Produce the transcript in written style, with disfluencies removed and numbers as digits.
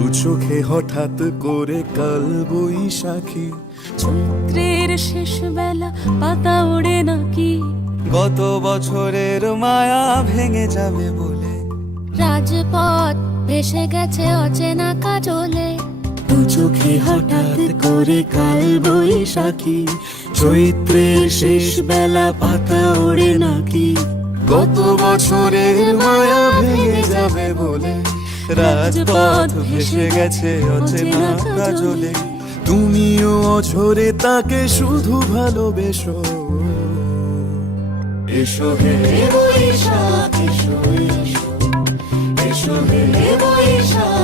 দু চোখে হঠাৎ করে কাল বৈশাখী, চৈত্রের শেষ বেলা পাতা ওড়ে নাকি, গত বছরের মায়া ভেঙে যাবে বলে, রাজপথ ভেসে গেছে অচেনা কাজলে। দু চোখে হঠাৎ করে কাল বৈশাখী, চৈত্রের শেষ বেলা পাতা ওড়ে নাকি, গত বছরের মায়া ভেঙে যাবে বলে, রাজপথ ভেসে গেছে অচেনা কাজলে। তুমিও অঝরে তাকে শুধু ভালোবেসো, এসো হে বৈশাখ, এসো এসো, এসো হে বৈশাখ।